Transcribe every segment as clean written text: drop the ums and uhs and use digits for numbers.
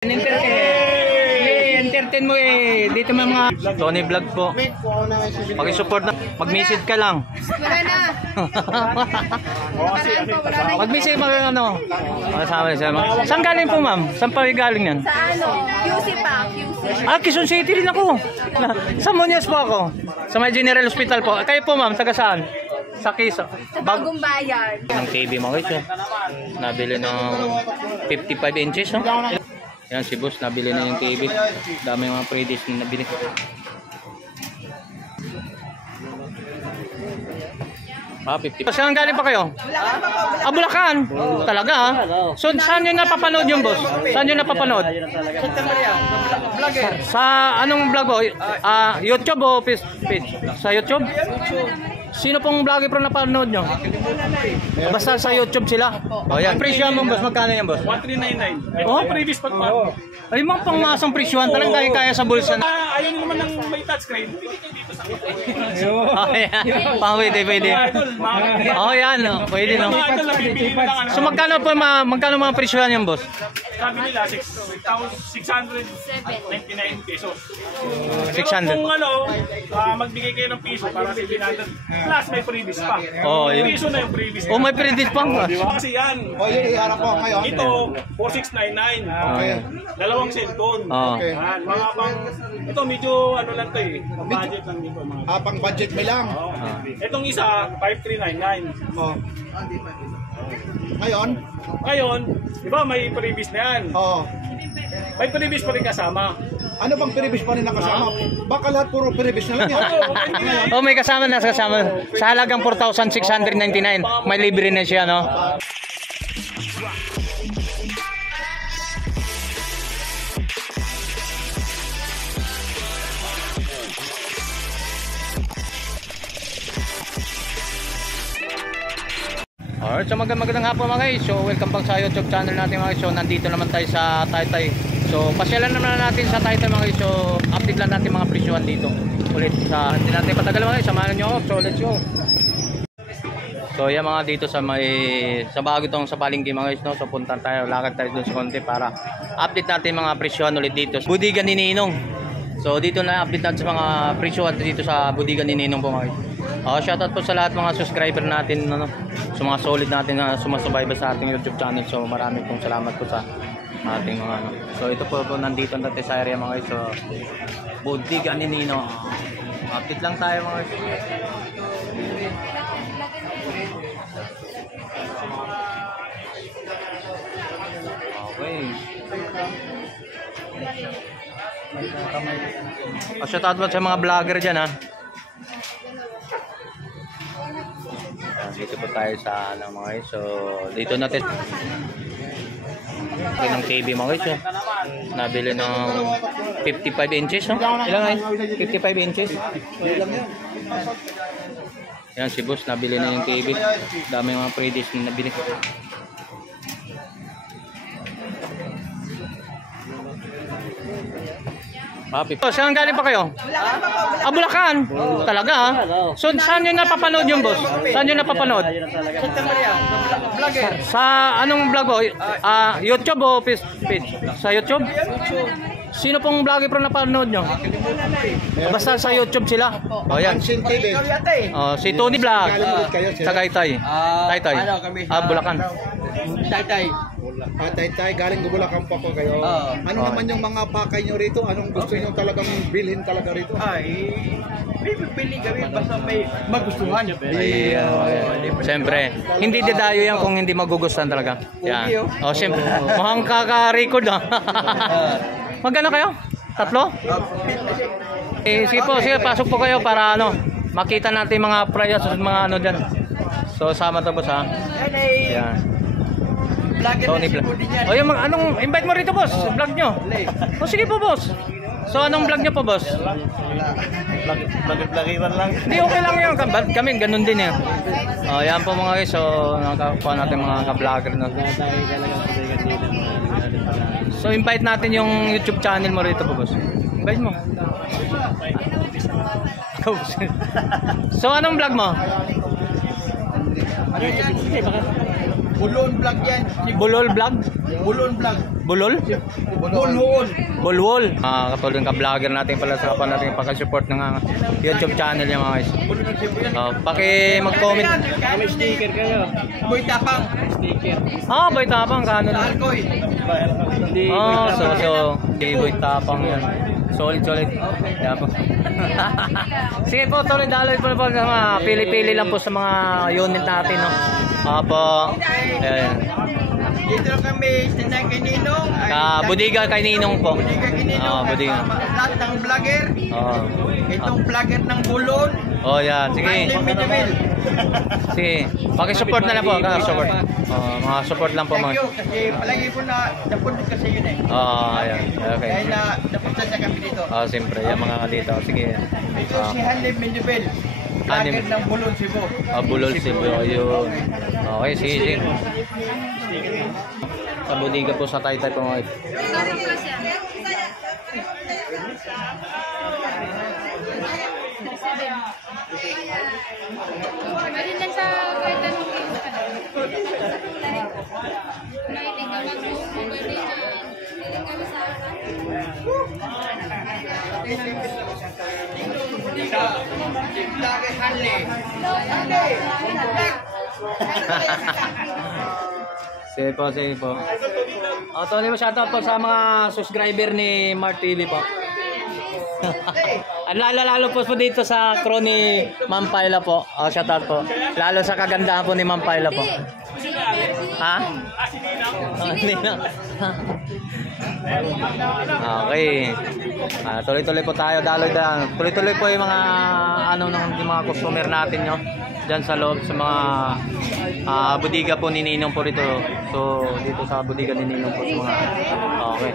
Entertain mo eh. Dito may mga Tony Vlog po. Paki-support na. Mag-message ka lang. Wala na. Mag-message mo ano. Saan galing po ma'am? Saan pa galing yan? Sa ano? QC pa. QC. Ah, Quezon City din ako. Sa Muñoz po ako. Sa may General Hospital po. Kayo po ma'am, taga saan? Sa Quezon. Sa Bagong Bayan. Ng TV mga guys. Nabili ng 55 inches no? Yan si boss, nabili na yung TV. Dami mga pre-disc na nabili. Ah, 50. Saan galing pa kayo? Ah, Bulacan? Talaga ha? So, saan nyo napapanood yung boss? Saan nyo napapanood? Sa anong vlog o? YouTube o page? Sa YouTube? Sino pong vlogger pro napanood nyo? Basta sa YouTube sila. O yan. Presyo mo boss, magkano yan boss? 1399. Oh? Previous pa. Ay mga pangmasang presyohan talagang kaya sa bulsa na. Ayun naman ng may touchscreen. Dito sa Pwede. Oh yan, pwede no. So magkano po mga presyohan yan boss? Sabi nila 6,699 pesos. 600. Kung magbigay kayo ng piso para sa 700 plus may previous pa. Oh, yun. Piso na yung previous. Oh, may previous pa. Diba? Kasi yan. Oh, yun iharap ko ngayon. Ito 4699. Okay. Dalawang cellphone. Oh. Yan, mga pang ito medyo ano lang 'to eh. Budget lang dito mga. Pang budget mo lang. Itong isa 5399. Oh. Ngayon, di ba may previous na yan? oh. May previous pa rin kasama. Ano bang previous pa rin nakasama? Baka lahat puro previous na lang yan. Oh, may kasama na kasama. Sa halagang 4,699, may libre na siya, no? Alright, so magandang hapon mga guys. So welcome back sa YouTube channel natin mga guys. So nandito naman tayo sa Taytay. So pasyalan naman natin sa Taytay mga guys. So update lang natin mga presyohan dito. Ulit sa hindi natin patagal mga guys. Samahan niyo ako. So let's go. So yan mga dito sa bago tong sa palengke mga guys, no. So punta tayo, lakad tayo doon sa konti para update natin mga presyohan ulit dito. Budigan ni Ninong. So dito na update natin sa mga presyohan dito sa Budigan ni Ninong po mga guys. Shoutout po sa lahat mga subscriber natin, ano, sa mga solid natin na sumasubayba sa ating YouTube channel. So marami pong salamat po sa ating mga ano. So ito po nandito natin sa area mga guys. So Budigan ni Ninong. Update lang tayo mga guys. Okay. Shoutout po sa mga vlogger dyan ha. Dito po tayo sa ano mga guys. So dito natin ng TV mga guys. Nabili ng 55 inches no? Ilang ay? 55 inches. Yan si boss nabili na yung TV. Dami mga pre-disc na nabili. So, saan galing pa kayo? Ah, Bulacan? Talaga ha? So, saan nyo napapanood yung boss? Saan nyo napapanood? Sa anong vlog o? YouTube o page? Sa YouTube? Sino pong vlogger pro napanood nyo? Basta sa YouTube sila. O yan. Si Tony Vlog. Tagaytay. Taytay. Bulacan. Taytay. Taytay, galing Bulacan po ako kayo. Ano naman yung mga pakay nyo rito? Anong gusto nyo talagang bilhin talaga rito? May pipili kami basta may magustuhan. Siyempre, hindi dedayo yan kung hindi magugustuhan talaga. Yan. O, siyempre. Mukhang kaka-record ha. Magkano kayo? Tatlo? Sige po, sige, pasok po kayo para ano, makita natin mga price at mga ano dyan. So, sama to boss ha. Yan. Tony Vlog. O yung anong invite mo rito boss? Vlog nyo. O sige po boss. So anong vlog nyo po boss? Vlog-vlogiran lang. Hindi okay lang yun. Kami ganun din eh. O yan po mga guys. So nakakuha natin mga ka-vlogger na. So invite natin yung YouTube channel mo rito po boss. Invite mo. So anong vlog mo? Bulon vlog yan. Bulol vlog? Bulon vlog. Bulol? Bulon. Bulwol. Katulad ng ka-vlogger natin pala sa kapan natin pagka-support ng YouTube channel niya mga guys. Mag-comment. May sticker kayo. Boy Tapang. Sticker. Boy Tapang kano na. Alcoy. Boy Tapang yan. Solid. Yan po. Sige po, tuloy daloy po sa mga pili-pili lang po sa mga unit natin, no. Apo. Ayan. Dito kami sa Ninong. Budiga kay Ninong po. Budiga kay Ninong. Budiga. Lahat ng vlogger. Itong vlogger ng Bulon. Yan. Sige. Sige. Paki-support na lang po. Support. Mga support lang po mga. Thank you. Kasi palagi po na napundot kasi yun eh. Ayan. Okay. Kaya na napunta sa kami dito. Siyempre. Yung mga dito. Sige. Ito si Hanley Mendibel. Vlogger ng Bulon, Cebu. Bulol, Cebu. Ayun. Okay. Sige. Sa Budiga po sa Taytay po mga. Meron lang sa kahit anong game ka. Nahilig ka mag-birthday na. Hiling kami sa Vlogger Hanley. Sige po. Tuloy mo shoutout po sa mga subscriber ni Mart TV po. Lalo po dito sa crew ni Ma'am Paila po. Shoutout po. Lalo sa kagandahan po ni Ma'am Paila po. Ha? Ninang. Okay. Tuloy-tuloy po tayo. Tuloy-tuloy po yung mga ng mga customer natin, no. Diyan sa loob sa mga budiga po ni Ninong po rito. So dito sa budiga ni Ninong po sa mga okay.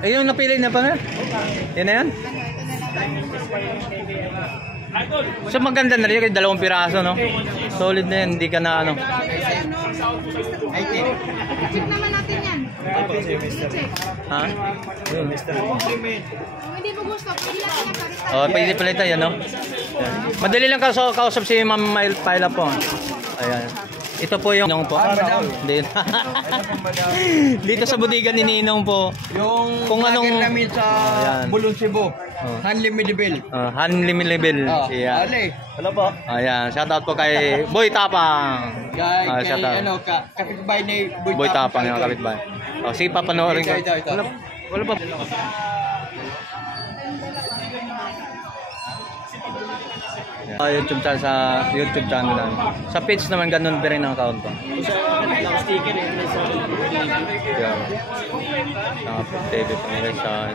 Ayun, napili na pa na. Yan na yan. So maganda na rin kasi 2 piraso, no? Solid na yan, hindi ka na ano. check naman natin yan. Ha? Hindi mo gusto, pwede natin yan. Pwede pala yan, no? Madali lang kausap si Ma'am Paila po. Ayan. Ito po yung Ninong po. Dito sa budiga ni Ninong po. Yung kung anong namin sa Bulon, Cebu. Hanley Mendibel. Hanley Mendibel. Ale. Hello po. Ayan, shoutout po kay Boy Tapang. Kay kapitbahay ni Boy Tapang yung kapitbahay. Sige, papanoorin ko. Wala pa. YouTube channel sa YouTube channel namin. Sa page naman ganun pa rin ang account ko. Sticker Yeah. TV pa nila sa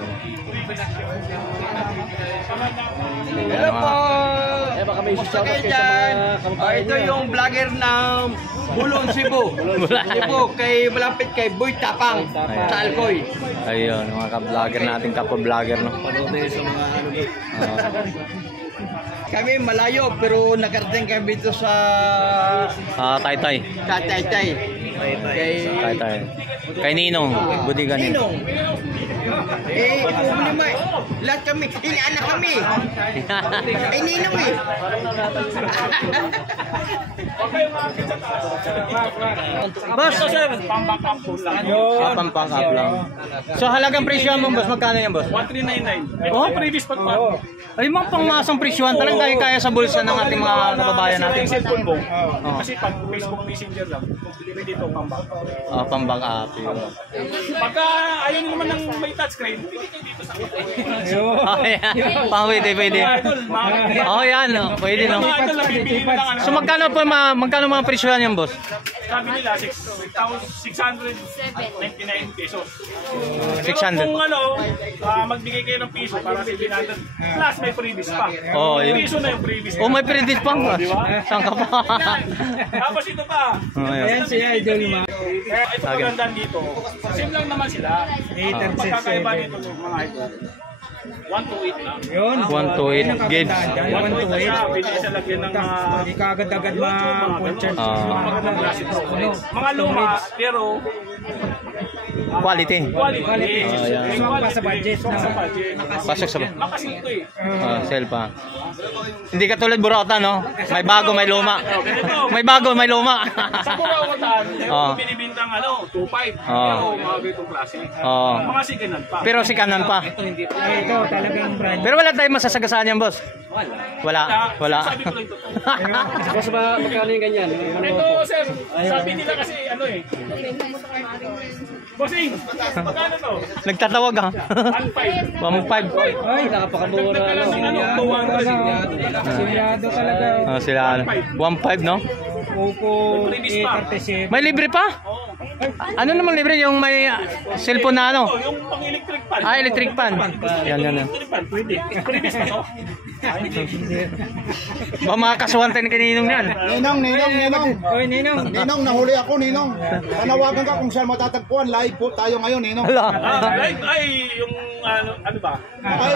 Hello po! Baka may shoutout kayo sa mga kampanya. Ito yung vlogger ng Bulon, Cebu. Cebu, malapit kay Boy Tapang sa Alcoy. Ayun, mga ka-vlogger natin, kapwa-vlogger, no? Kami malayo pero nakarating kami dito sa Taytay. Taytay. Taytay. Kay Ninong, budiga Ninong. Problema lahat kami, anak kami. Ay Ninong eh. Boss, Pambak up po lang. pampang up lang. So halagang presyo mo, boss, magkano yan, boss? 1399. Oh? Previous pa pa. Ay, mga pangmasang presyohan talagang kaya sa bulsa ng ating mga kababayan natin. Yung cellphone mo. Kasi pag Facebook Messenger lang, dito pambak. Pambang up. Yun. Pagka ayaw nyo naman ng may touchscreen, hindi kayo dito sa Pwede. Yan. Pwede, no? Mga idol, nabibili na lang. So magkano mga presyohan yan, boss? Sabi nila, 699 pesos. 600. Kung magbigay kayo ng piso para sa 700, plus may freebies pa. Yun. Piso na yung freebies. May credit pa. Saan ka pa? Tapos ito pa. Ayan. Si Idol Ma. Ito magandang dito. Same lang naman sila. Pagkakaiba nito mga idol. 128 lang. Yun. 128 gauge. 128 siya, pwede ka siya lagyan ng Hindi ka agad-agad ma-puncture. magandang klase to. Mga luma, pero Quality. quality. yan. Pa sa budget. Sa budget. Pasok sa Makasin to eh. sell pa. Hindi ka tulad Burautan, no? May bago, may luma. May bago, may luma. Sa Burautan, Oo. binibintang 2.5. Oo. Pero mga ganitong klase. Oo. Mga siganan pa. Pero si kanan pa. Ito talagang brand. Pero wala tayong masasagasaan yan, boss. Wala. Wala. Sabi ko lang ito. Boss ba magkano yung ganyan? Ito, sir, sabi nila kasi Bossing, magkano to? Nagtatawag, ha? 1.5. 1.5. Ay, nakapakamura. Silyado talaga. Sila, 1.5, no? Opo, Previous pa. 37. May libre pa? Ano naman libre? Yung may cellphone na ano? Yung pang-electric pan. Electric pan. Yan. Electric pan, pwede. Previous pa to. Ba makakasuhan tayo ni kaninong yan? Ninong. Oy, Ninong. Ninong, nahuli ako, Ninong. Panawagan ka kung saan matatagpuan. Live po tayo ngayon, Ninong. Hala. Ay, yung ano ba? Ay,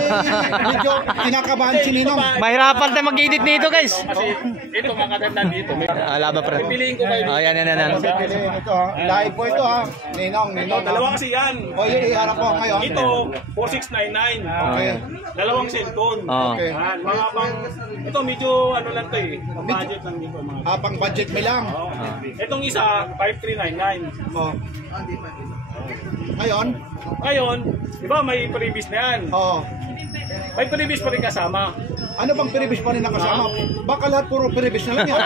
medyo kinakabahan si Ninong. Mahirapan tayo mag-edit dito, guys. Kasi ito, makaganda dito. Laban pa rin. Piliin ko kayo. Yan. Ito ha. Live po ito ha. Ninong. Dalawa kasi yan. O, iharap po ngayon. Ito, 4699. Okay. Dalawang cellphone. Oo. Okay. Yan, mga pang... Ito, medyo lang to eh. Budget lang dito. Mga. Pang budget mo lang. Itong isa, 5399. O. Ngayon, Ngayon, di ba may previous na yan? o. May previous pa rin kasama. Ano bang previous pa rin nakasama? Baka lahat puro previous na lang yan.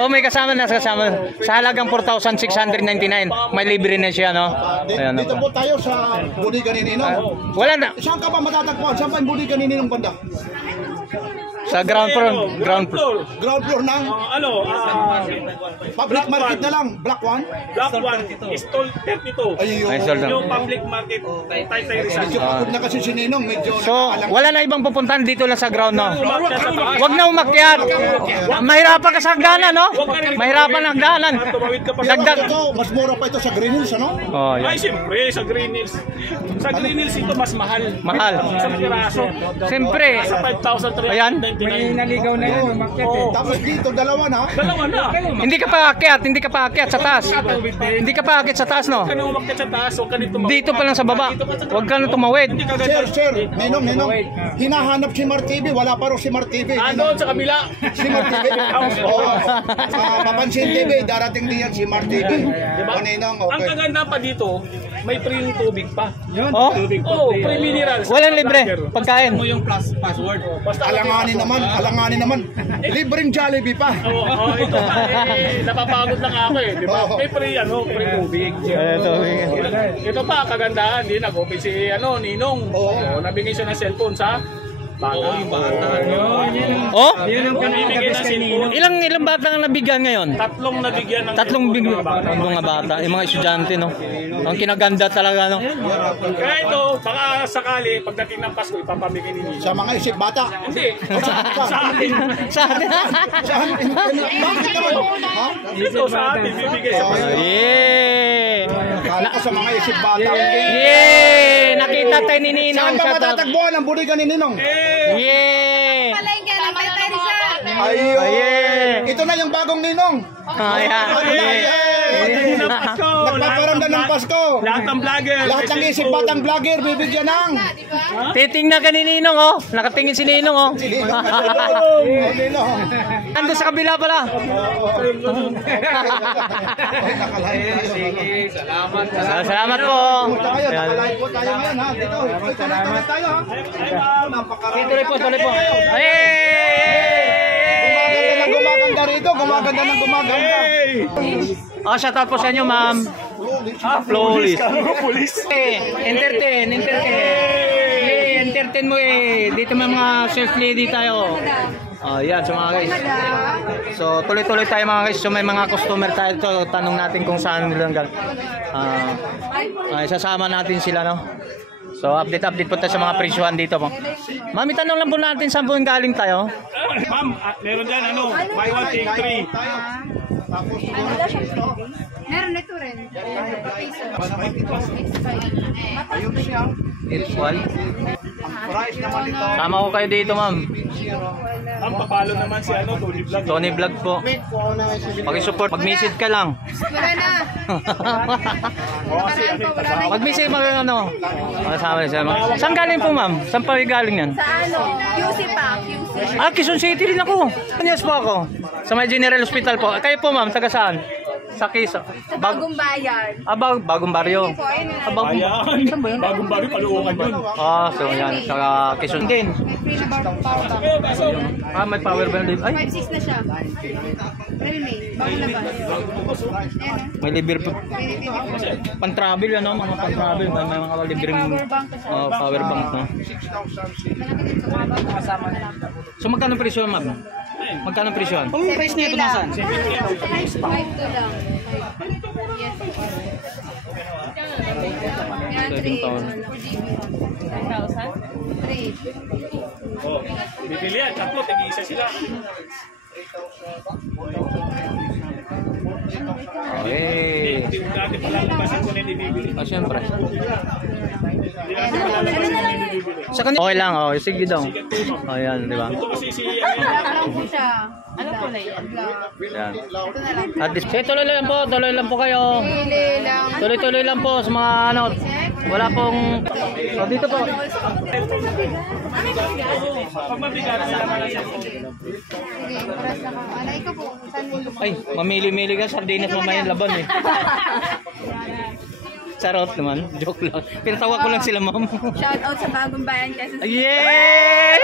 Oh, may kasama na kasama. Sa halagang 4,699. May libre na siya, no? Ayan, Dito no? po tayo sa budigan ni Ninong. Wala na. Saan ka ba matatagpuan? Saan pa yung budigan ni Ninong banda? Sa ground floor. Ground floor. Ground floor ng public Black market one. na lang. Black one? Black one, stall 32. Ayun. Ay, sold out. Yung public market, Taytay Rizal. Medyo pagod na kasi si Ninong. Medyo So, wala na ibang pupuntahan dito lang sa ground, no? Umakyat sa taas. Wag na umakyat. Mahirapan ka sa hagdanan, no? Mahirapan ang hagdanan. Tumawid ka pa sa... Dagdag. ito, mas mura pa ito sa Green Hills, ano? Oh, Ay, yan. siyempre, sa Green Hills. Sa Green Hills ito mas mahal. Mahal. Sa piraso. Siyempre. Sa Ayan. may 5,399. naligaw na yan, umakyat eh. Tapos dito, dalawa na. Dalawa na. Hindi ka pa aakyat sa taas. Hindi ka pa aakyat sa taas, no? Huwag ka na umakyat sa taas, huwag ka dito tumawid. Dito pa lang sa baba. Huwag ka na tumawid. Hindi ka ganyan. Sir, Ninong. Hinahanap si Mar TV. Wala pa rin si Mar TV. Doon sa kabila. Si Mar TV. Oo. Papansin TV, darating diyan si Mar TV. Diba? O Ninong, Ang okay. kaganda pa dito, may free tubig pa. Oh, Oh, free minerals. walang libre. Pagkain. Alanganin naman. Libreng Jollibee pa. Ito pa, napapagod lang ako eh, di ba? Oo. May free tubig. Ito pa, kagandahan, di nag-open si Ninong. Oo. Nabigay siya ng cellphone sa bata. Oh? Yun ang Namimigay ng cellphone. Ilang bata ang nabigyan ngayon? Tatlong nabigyan ng Tatlong cellphone, mga bata, yung mga estudyante, no? Ang kinaganda talaga, no? Kaya ito, baka sakali, pagdating ng Pasko, ipapamigay ni Ninong. Sa mga isip bata. Hindi, sa atin. Sa atin. Saan? Bakit naman? Ha? Ito sa atin, bibigay sa Pasko. Yeah! Kala ko sa mga isip bata. Yeah! Nakita tayo ni Ninong. Saan ba Shout out. matatagpuan ang budigan ni Ninong? Yeah! Palengke ng Taytay Rizal. Ayun. Yeah! Ito na yung bagong Ninong. Ayan. Pagdating ng Pasko, Nagpaparamdam ng Pasko. lahat ng vlogger. Lahat ng isip batang vlogger bibigyan ng. Di ba? Titingnan ka ni Ninong, oh. Nakatingin si Ninong, oh. Ninong. Ando sa kabila pala. Salamat po. Punta kayo, nakalive po tayo ngayon ha. Dito, tuloy tayo ha. Tuloy po, tuloy po. Hey! Gumaganda rito, gumaganda ng gumaganda. Oh, shout out po sa inyo, ma'am. Flawless. Pulis. Entertain. Yeah, entertain mo eh. Dito may mga chef lady tayo. Oh, yan, so mga guys. So, tuloy-tuloy tayo mga guys. So, may mga customer tayo. So, tanong natin kung saan nilang galing. Isasama natin sila, no? So, update po tayo sa mga presyuhan dito po. Mami, tanong lang po natin saan po yung galing tayo. Ma'am, meron dyan buy one take three. Meron ito rin. Piso. It's why? Price naman ito. Sama ko kayo dito, ma'am. Ang papalo naman si ano, Tony Vlog. Tony Vlog po. Paki-support. Mag-message ka lang. Wala na. Nakaraan po, wala na. Mag-message mag ano. Kasama niya siya. Saan galing po, ma'am? Saan pa galing yan? Sa ano? QC pa, QC. Ah, Quezon City rin ako. Yes po ako. Sa may General Hospital po. Kayo po, ma'am, taga saan? Sa Quezon. Sa Bagong Bayan. Bagong baryo. Po, ayun na. Ayan. Bagong bari, paluungan yun. Ah, so yan. Sa Quezon din. May free na power bank. Ah, may power bank din. Ay, 5.6 na siya. Remain. Bagong labas. Ayan. may libre po. Pan-travel, ano? Mga pan-travel. May mga libreng Power bank to siya. power bank, no? Malaki din ito. Kasama na lang. So, magkano presyo, ma'am? Magkano presyo? Oh, yung price nito nasan? 5.2 lang. Yes. Yan, 3. 3. Oh, bibili yan. Tatlo, tig-isa sila. Okay. Hindi mo dati pala labasin ko na bibili. Ah, syempre. Hindi natin pala labasin ko na bibili. Sa kanila. Okay lang, oh. Sige daw. Ayan, di ba? Ito kasi si Black lang po siya. Ano po na yan? Ayan. Ito na lang. At least, tuloy lang po kayo. Pili lang. Tuloy lang po sa mga ano. Wala pong... Oh, dito po. pag mabigat sila pala siya. Sige, paras na ka. Ano, ikaw po. Saan mo? Ay, mamili-mili ka. Sardinas mamaya laban eh. Charot naman. Joke lang. Pinatawa ko lang sila, ma'am. Shout out sa Bagong Bayan kasi Yay!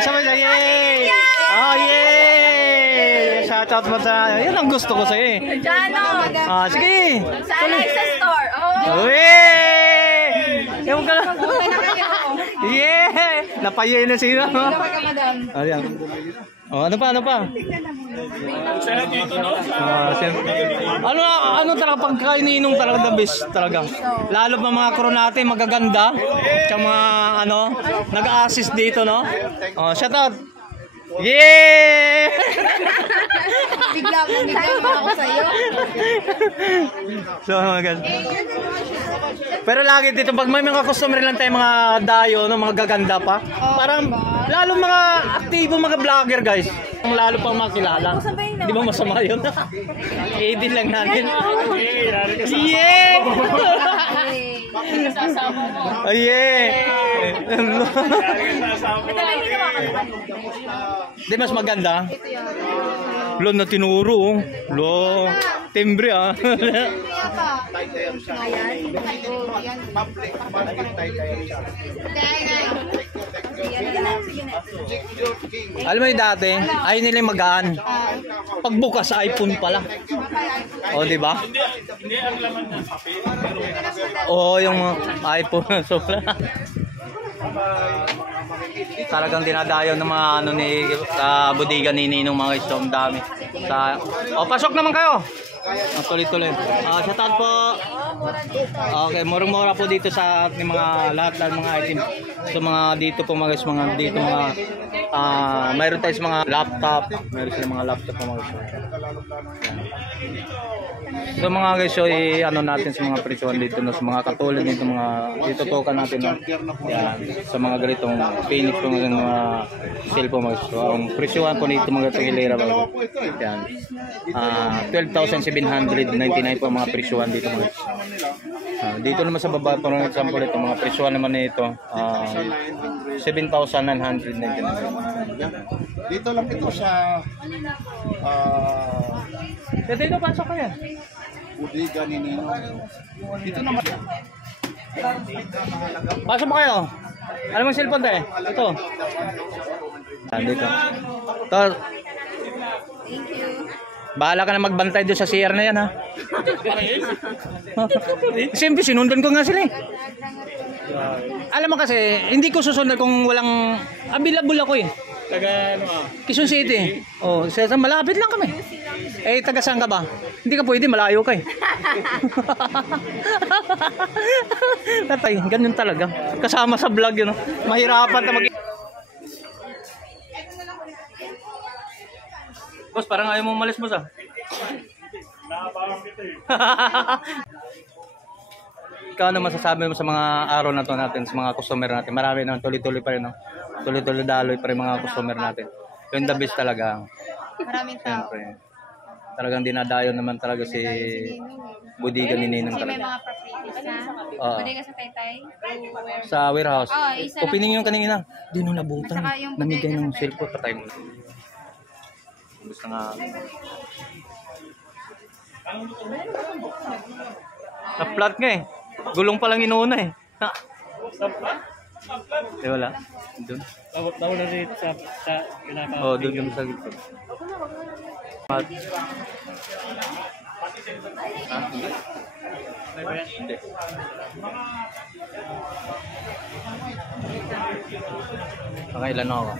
Sama na, yay! Oh, yay! Shoutout mo sa... Yan ang gusto ko sa'yo eh. Jano! Ah, sige! Sa Alexa Store. Oh! Yay! Ewan ka lang. Okay na kayo. Yeah! Napayay na sila. Hello ka, madam. Ayan. Oh, ano pa? Sana dito, no? Siyempre. Ano talaga pagkaininong talaga the best talaga. Lalo pa mga crew natin magaganda. Tsaka mga ano, nag-assist dito, no? Oh, shout out. Yeah! Bigla mo ako sa'yo. So, mga ganun. Pero lagi dito, pag may mga customer lang tayo, mga dayo, no, mga gaganda pa. Parang, lalo mga aktibo, mga vlogger, guys. Ang lalo pang makilala. Di ba masama yun? I-edit lang natin. Yeah! Oh, yeah! Di mas maganda? Lo na tinuro. Lo, timbre ah. Alam mo yung dati, ayaw nila yung magaan. Pagbukas, iPhone pala. O, di ba? Hindi ang laman ng papel. Oo, yung mga iPhone. Talagang dinadayo ng mga ano ni sa bodega ni Ninong mga iso, ang dami. Pasok naman kayo. Tuloy-tuloy. Shout out po. Okay, murang-mura po dito sa ating mga lahat ng mga item. So mga dito po mga dito mga mayroon tayo sa mga laptop, mayroon sila mga laptop po mga guys. So mga guys, so ano natin sa mga presyon dito no, sa mga katulad nito mga dito tutukan natin no. Yan, sa mga ganitong Phoenix po mga cellphone mga so ang presyon po nito mga hilera mga. Yan. 12,799 po mga presyon dito mga. Dito naman sa baba po ng example ito mga presyon naman nito 7,999. Dito lang ito sa Dito pasok kayo. bodega ni Ninong. Dito naman. Pasok mo kayo. Ano mong cellphone tayo? Ito. Dito. Ito. Thank you. Bahala ka na magbantay doon sa CR na yan ha. Siyempre sinundan ko nga sila eh. Alam mo kasi, hindi ko susunod kung walang available ako eh. Taga ano Quezon City. Oh, sa malapit lang kami. Eh, taga saan ka ba? Hindi ka pwede, malayo ka eh. Tatay, ganyan talaga. Kasama sa vlog yun. Mahirapan na Boss, parang ayaw mong malis boss ah. Nakabawang kita eh. ikaw ano masasabi mo sa mga araw na to natin, sa mga customer natin? Marami naman, tuloy-tuloy pa rin, no? Tuloy-tuloy daloy pa rin mga customer natin. Yung the best talaga. Maraming tao. Siyempre. Talagang dinadayon naman talaga si Budiga ni Ninong Kasi may talaga. mga properties na. Oo. Pwede ka sa Taytay. Sa warehouse. Oo, isa lang. Opening yung kanina. Di nung nabutan. At saka yung Namigay bodega ng sa cellphone. Patay mo. Gusto nga. Na-flat nga eh. Gulong pa lang inuuna eh. Ha? Eh wala. Doon. Tawag na rin sa ginagawa. Oh, doon kami sa gitna. Ha? Hindi. Nakailan ako.